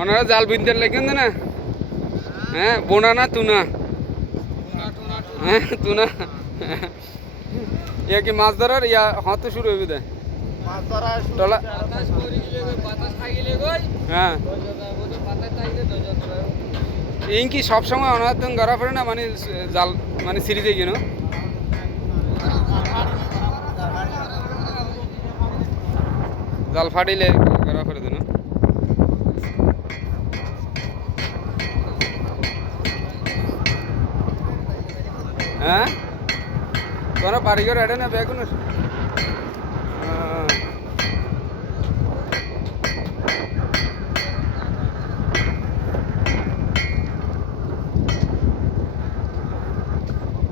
ওনারা জাল বিনতে লেগেন না? হ্যাঁ বোনা না তুনা? হ্যাঁ তুনা। ইয়া কি মাছ ধরার? ইয়া হত শুরু হইবে দে। মাছ ধরা শুরু গই, হ্যাঁ। কি সবসময় অনাথন ধরা পড়ে না মানে জাল মানে সিরিজে গেল? জাল ফাটিলে ধরা পড়ে দেন হ্যাঁ? তোরা বাড়িঘর এড়ে না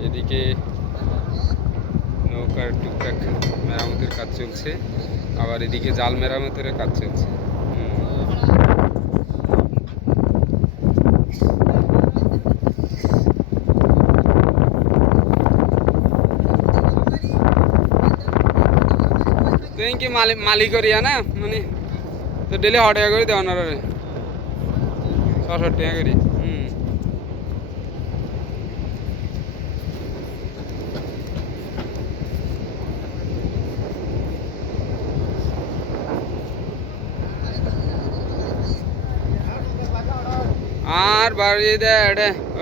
এদিকে নৌকার টুকটাক মেরামতের কাজ চলছে, আবার এদিকে জাল মেরামতের কাজ চলছে হুম। তুই কি মালিক মালিকরিয়া না? মানে তো ডেলি ছ টাকা করে দেওয়া না ছশো টাকা করে হুম। আর বাড়ি দে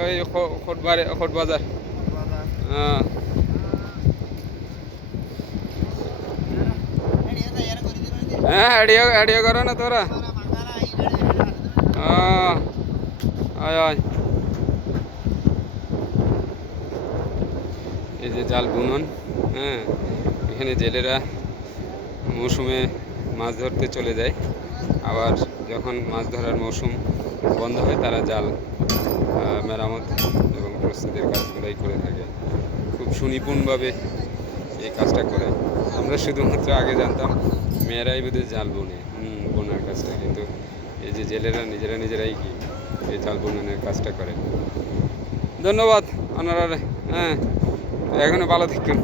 ওই খোট বাজার। হ্যাঁ। হ্যাঁ এডিও এডিও করো না তোরা। এই যে জাল বুনন হ্যাঁ এখানে জেলেরা মৌসুমে মাছ ধরতে চলে যায়। আবার যখন মাছ ধরার মৌসুম বন্ধ হয়, তারা জাল মেরামত এবং প্রস্তুতির কাজগুলোই করে থাকে। খুব সুনিপুণভাবে এই কাজটা করে। আমরা শুধুমাত্র আগে জানতাম মেয়েরাই বোধহয় জাল বোনে। হুম, বোনার কাজটা। কিন্তু এই যে জেলেরা নিজেরা নিজেরাই কি এই জাল বোনের কাজটা করে? ধন্যবাদ আপনারা হ্যাঁ এখনও ভালো থাকুন